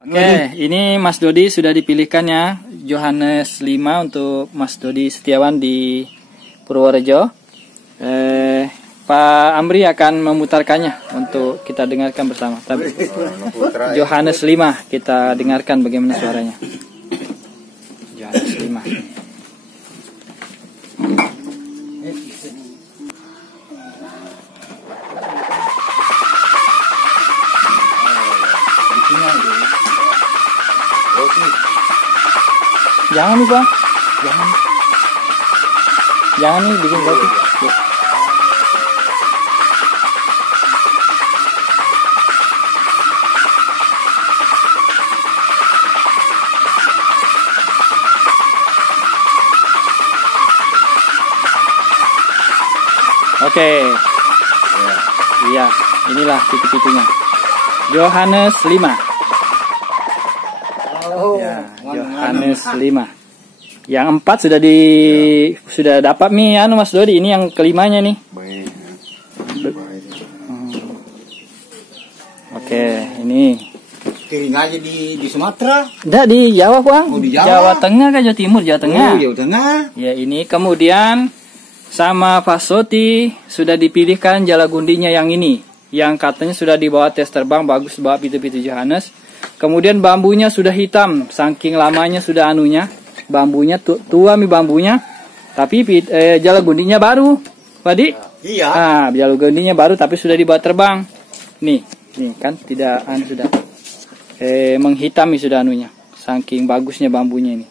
Oke, ini Mas Dodi sudah dipilihkan ya, Johannes 5 untuk Mas Dodi Setiawan di Purworejo. Pak Amri akan memutarkannya untuk kita dengarkan bersama. Tapi Johannes 5 kita dengarkan bagaimana suaranya. Johannes 5. Jangan nih Bang, jangan nih bikin kopi. Oke, iya, inilah titik-titiknya. Johannes 5. Ya, Johannes 5. Yang 4 sudah dapat nih Mas Dodi, ini yang kelimanya nih. Oke, ini. Kering aja di Sumatera. Enggak, di Jawa, Bang. Oh, di Jawa. Jawa Tengah kan, Jawa Timur, Jawa Tengah. Oh, Jawa Tengah. Ya, ini kemudian sama Pak Soti sudah dipilihkan jalagundinya yang ini. Yang katanya sudah dibawa tes terbang, bagus bawa pitu-pitu Johannes. Kemudian bambunya sudah hitam, saking lamanya sudah anunya. Bambunya tua mi bambunya, tapi jalagundinya baru, Padi. Iya. Ah, jalagundinya baru tapi sudah dibawa terbang. Nih kan tidak sudah menghitam sudah anunya, saking bagusnya bambunya ini.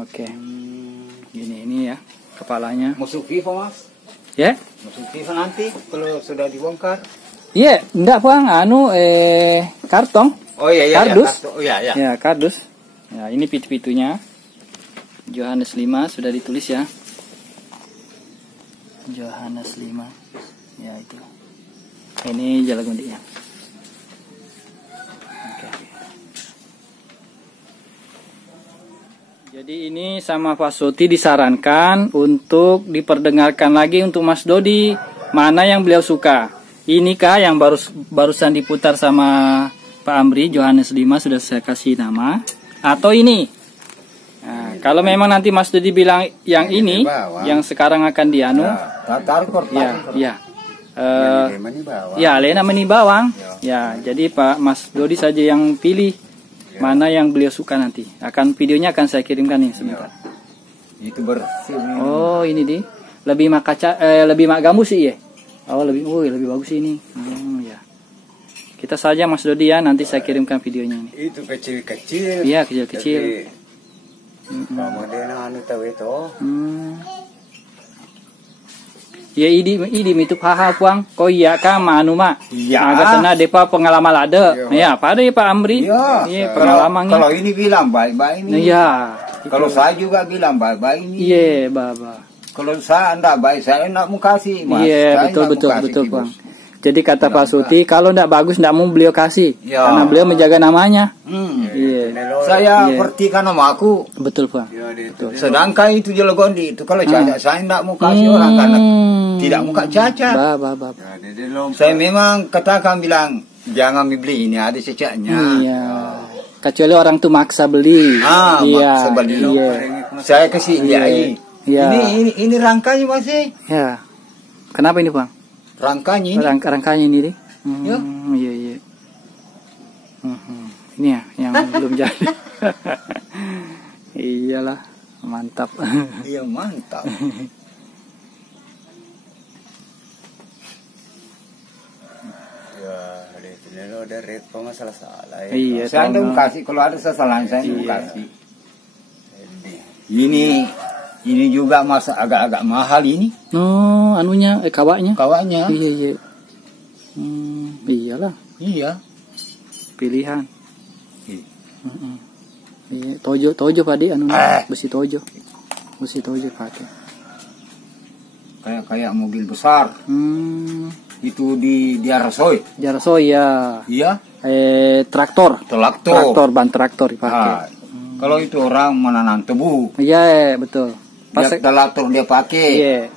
Oke. Ini ya kepalanya. Masuk FIFA Mas. Ya? Masuk FIFA nanti kalau sudah dibongkar. Iya, enggak Bang, kartong. Oh iya kardus. Ya, oh iya. Ya, kardus. Ya, ini pitu-pitunya. Johannes 5 sudah ditulis ya. Johannes 5. Ya, itu. Ini jalagundinya. Oke. Jadi ini sama Pak Soti disarankan untuk diperdengarkan lagi untuk Mas Dodi, mana yang beliau suka. Inikah yang barusan diputar sama Pak Amri, Johannes 5 sudah saya kasih nama, atau ini? Nah, kalau memang nanti Mas Dodi bilang yang ini, yang sekarang akan dianu, ya Lena Meni Bawang, ya jadi Pak Mas Dodi saja yang pilih mana yang beliau suka nanti. Videonya akan saya kirimkan nih sebentar. Itu bersih. Oh ini lebih mak gambus sih ya. Oh lebih bagus ini. Ya. Kita saja Mas Dodi ya, nanti saya kirimkan videonya ini. Itu kecil-kecil. Iya, kecil-kecil. Kemudian tahu itu. Ya idi itu paha Puang. Ko iya ka manu mak. Iya. Agak sana depa pengalaman ada. Ya, pada ya Pak Amri. Iya, pengalaman. Kalau ini bilang baik-baik ini. Iya. Kalau saya juga bilang baik-baik ini. Iya, Baba. Kalau saya enggak baik, saya enggak mau kasih, Mas. Iya, betul Bang. Jadi kata Pak Suti, kalau enggak bagus enggak mau beliau kasih. Ya. Karena beliau menjaga namanya. Iya. Saya pertikan nama aku. Betul, Bang. Betul. Sedangkan itu jalagondi itu kalau cacat saya enggak mau kasih orang karena tidak mau cacat. Saya memang katakan bilang jangan beli ini, ada cacatnya. Iya. Kecuali orang tuh maksa beli. Maksa beli. Iya. Saya kasih dia ini. Ya. Ini rangkanya masih. Ya. Kenapa ini Bang? Rangkanya ini. Rangkanya ini deh. Ya. Iya. Ini ya yang belum jadi. Iyalah, mantap. Iya mantap. Ya, ada repot masalah-salah. Iya. Saya mau kasih kalau ada kesalahan saya mau kasih. Ini juga agak-agak mahal ini. Oh, anunya, kawaknya. Kawaknya. Iya. Iyalah. Iya. Pilihan. Iya. Tojo padi besi tojo pakai. Kayak mobil besar. Itu di Arasoy. Di Arasoy ya. Iya. Traktor, ban traktor dipakai. Kalau itu orang menanam tebu. Iya, betul. Pas traktor dia pakai. Iya.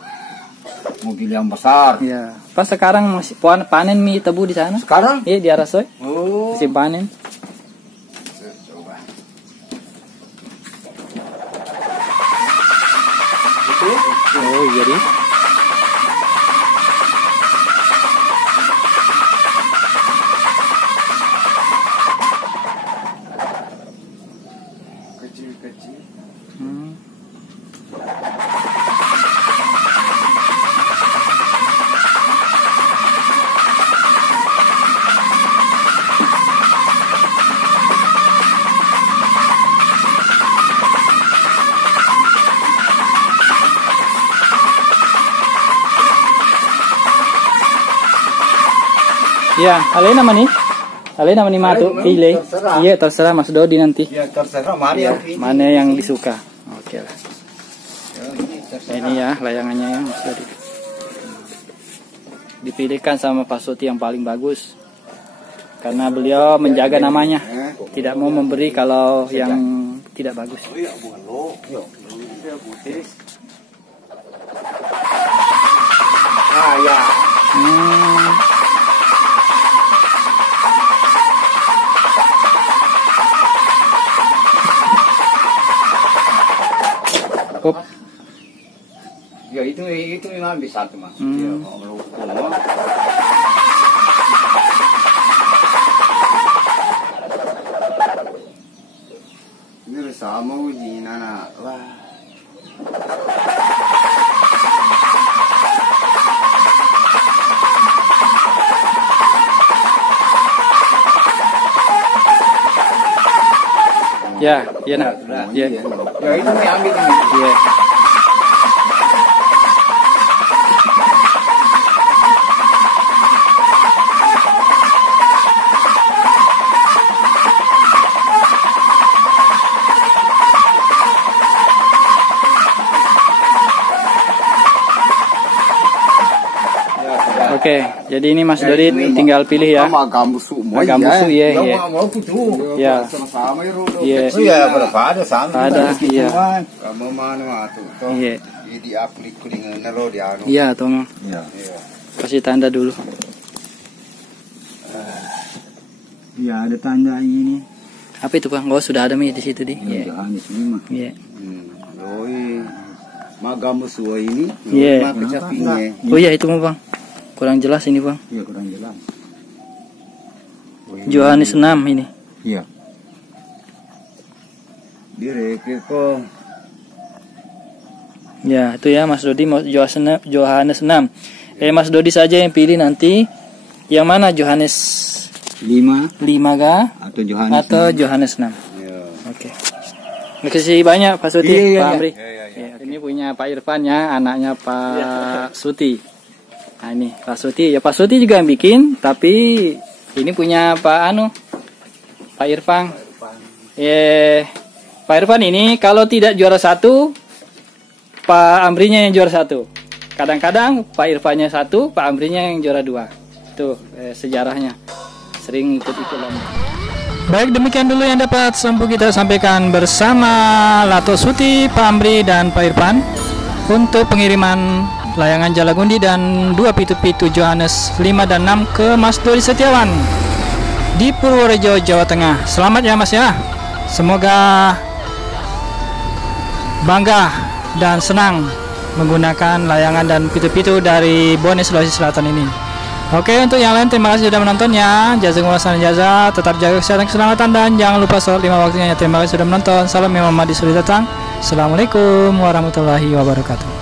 mobil yang besar. Iya. Pas sekarang masih panen mie tebu di sana. Sekarang? Iya, di Arasoy. Oh. Masih panen. itu. Oh, jadi kecil-kecil. ya, ale nama nih matu pilih. Iya, terserah Mas Dodi nanti. Ya terserah, mari Ya, yang pilih. mana yang disuka. Oke lah. Ini ya layangannya ya Mas Dodi. Dipilihkan sama Pak Suti yang paling bagus. Karena beliau menjaga namanya. Tidak mau memberi kalau yang tidak bagus. Ah ya. Hop. Ya itu memang bisa tuh Mas. Ya, kalau hukum. Ini sama uji nana. Wah. Ya, iya nak. Ya. Ya itu ambil ini. Iya. Oke, jadi ini Mas Dodi tinggal pilih ya. Agam busuk ya. Ya. Sama-sama ya Rudo. Iya. Iya, pada sama. Ada, iya. Kamu mana tuh? Iya. Di aplikasi nero di anu. Iya, tolong. Iya. Kasih tanda dulu. Iya, ada tanda ini. Apa itu, Bang? Oh, sudah ada nih di situ, Di. Iya. Iya. Doi. Magam busuk ini. Iya. Kecapinya. Oh iya, itu mah, Bang. Kurang jelas ini, Bang. Iya, kurang jelas. Johannes 6 ini. Iya. Direke kok. Ya, itu ya Mas Dodi Johannes 6. Mas Dodi saja yang pilih nanti. Yang mana Johannes 5 kah? Atau Johannes 6. Iya. Oke. Terima kasih banyak Pak Suti, Iya, Pak Amri. Iya. Ini punya Pak Irfan ya, anaknya Pak Suti. Nah ini Pak Suti, ya Pak Suti juga yang bikin, tapi ini punya Pak Irfan. Pak Irfan ini kalau tidak juara 1, Pak Amrinya yang juara 1. Kadang-kadang Pak Irfannya 1, Pak Amrinya yang juara 2. Tuh sejarahnya, sering ikut-ikut lomba. Baik, demikian dulu yang dapat kita sampaikan bersama Lato Suti, Pak Amri dan Pak Irfan untuk pengiriman layangan Jalagundi dan 2 pitu-pitu Johannes 5 dan 6 ke Mas Dodi Setiawan di Purworejo, Jawa Tengah. Selamat ya Mas ya. Semoga bangga dan senang menggunakan layangan dan pitu-pitu dari Bone, Sulawesi Selatan ini. Oke, untuk yang lain terima kasih sudah menontonnya. Jazakumullah khairan, tetap jaga kesehatan keselamatan dan jangan lupa sholat 5 waktunya. Terima kasih sudah menonton. Salam Imam Mahdi sudah datang. Assalamualaikum warahmatullahi wabarakatuh.